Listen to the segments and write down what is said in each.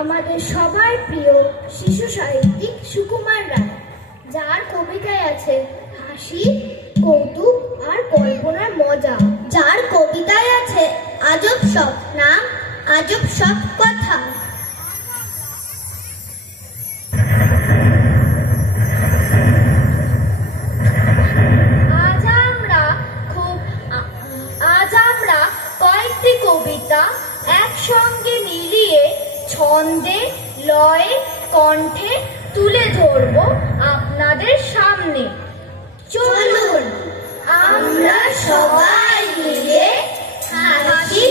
আমাদের সবার প্রিয় শিশু সাহিত্যিক সুকুমার রায়, যার কবিতায় আছে হাসি, কৌতুক আর কল্পনার মজা, যার কবিতায় আছে আজব সব নাম, আজব সব কথা। আজ আমরা কয়েকটি কবিতা একসঙ্গে মিলিয়ে ছন্দে, লয়ে, কণ্ঠে তুলে ধরব আপনাদের সামনে। চলুন আমরা সবাই মিলে হাসি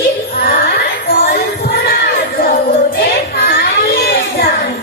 আর কল্পনার জগতে হারিয়ে যাই।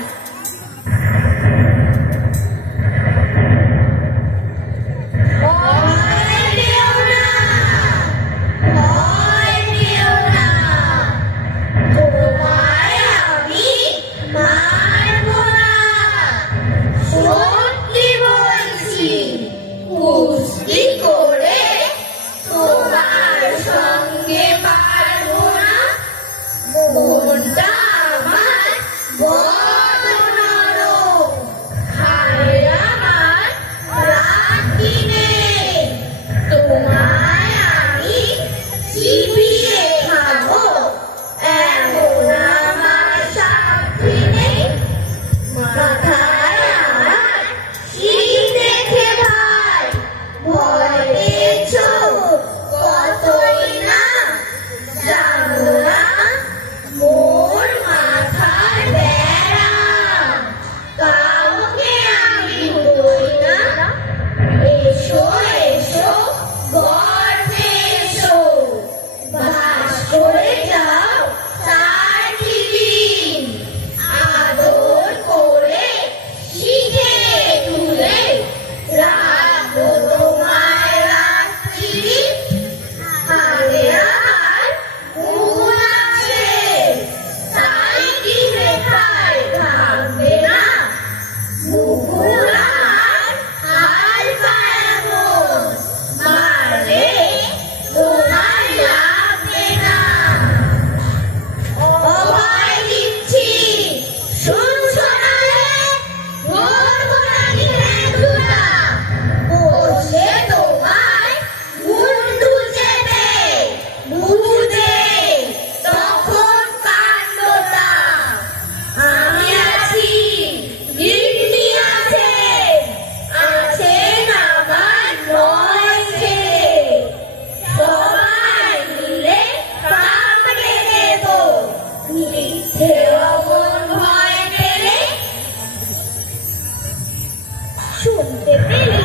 শুনতে পেলি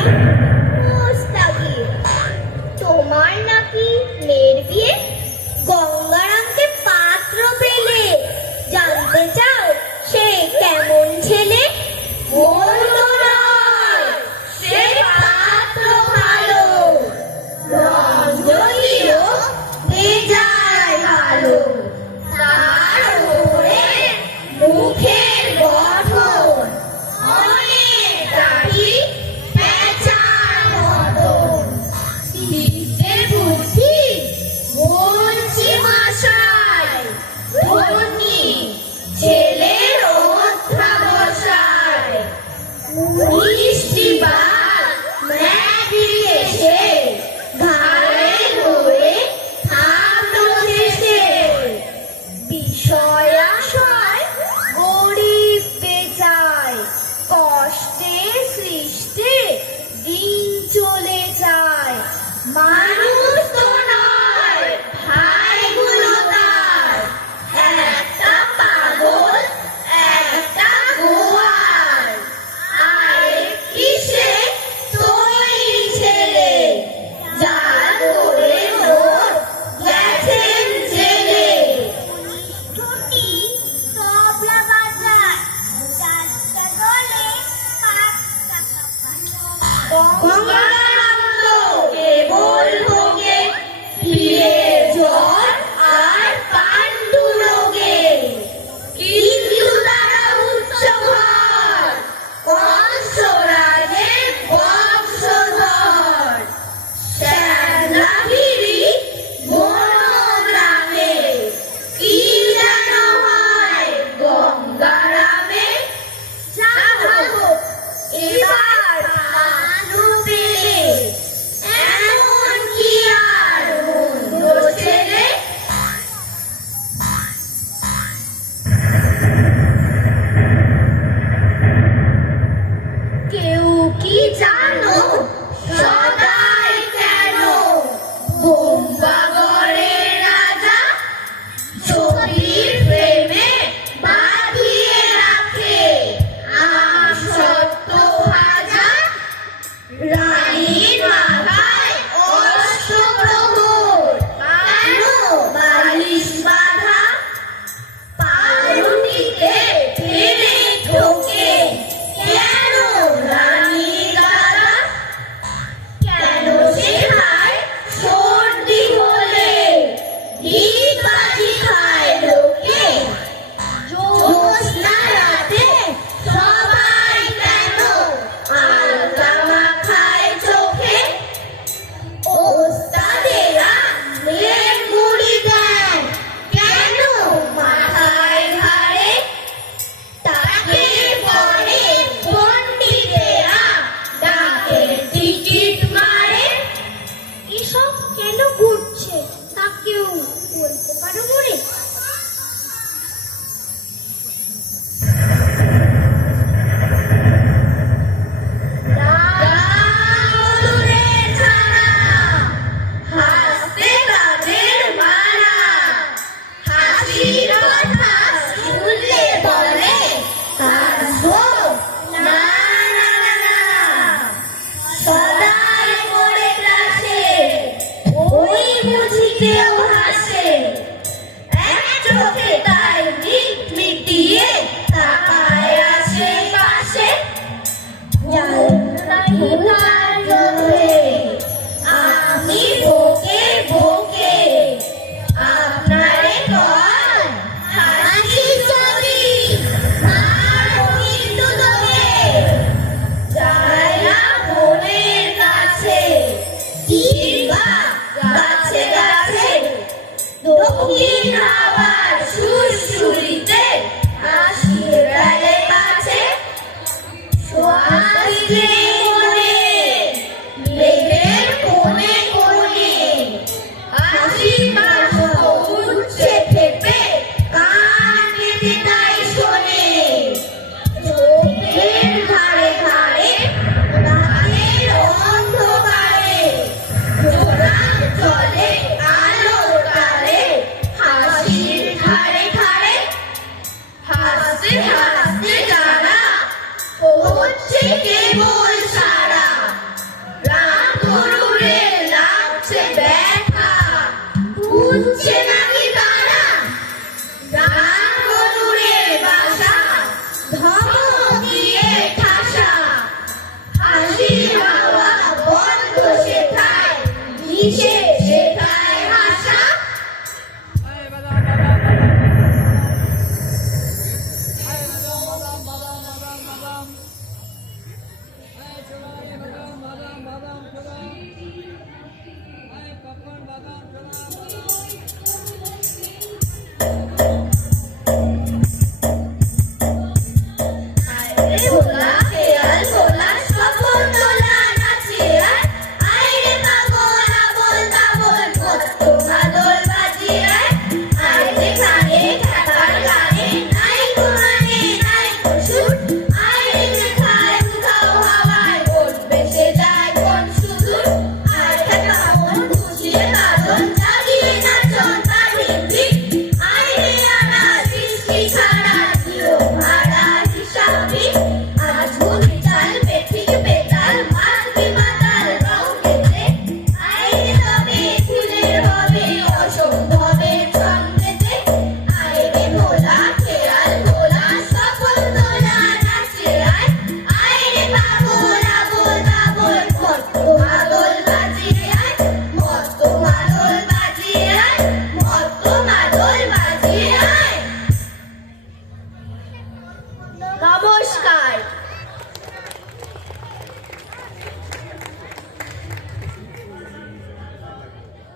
তোমার নাকি মেয়ের বিয়ে, গঙ্গারামকে পাত্র পেলে, জানতে চাও সে কেমন ছেলে? বলতো নয়, সে পাত্র ভালো, রং যদিও বেজায় ভালো, তার উপরে মুখের গঠন অনেক দাড়ি পেঁচার মতন, দিতে বুদ্ধি বলছি মশাই, ধনী ছেলের অধ্যাবসায়, 19টি বার ম্যাট্রিক এসে ঘাড়ে ধরে থামলো শেষে, বিষয় আশয় গরিব বেচায়, কষ্টে সৃষ্টে দিন চলে যায়, মানুষ তো নয় ভাইগুলো তার, একটা পাগল একটা গোয়াল, আরেকটি সে তৈরি ছেলে, যার করে মোর গেছেন জেলে। তবলা বাজায়, চারটা দলে 5 টাকা পায়, গঙ্গারাম তো কেবল ভোগে পিয়ের জ্বর আর পাণ্ডু রোগে, কিন্তু তারা উচ্চঘর, কংসরাজের বংশধর, শ্যামলাগিরি বনগ্রামে কি যেন হয় গঙ্গা আসলে মনে মেঘের কোণে কোণে হাসি বাষ্প উঠছে ফেপে কান পেতে তাই শোনে চোখের ধারে ধারে রাতের অন্ধকারে জোনাক জলে আলো তারে হাসির ধারে ধারে হাসতে হাসতে যারা হচ্ছে কেবল সারা রাত গরুরে লাগছে ব্যথা বুঝছে নাকি তারা রাত গরুরে বাসা ধমক দিয়ে ঠাসা হাসির হাওয়া বন্ধ সেথায় দিশে সেথায় হাসা ভোলা খেয়াল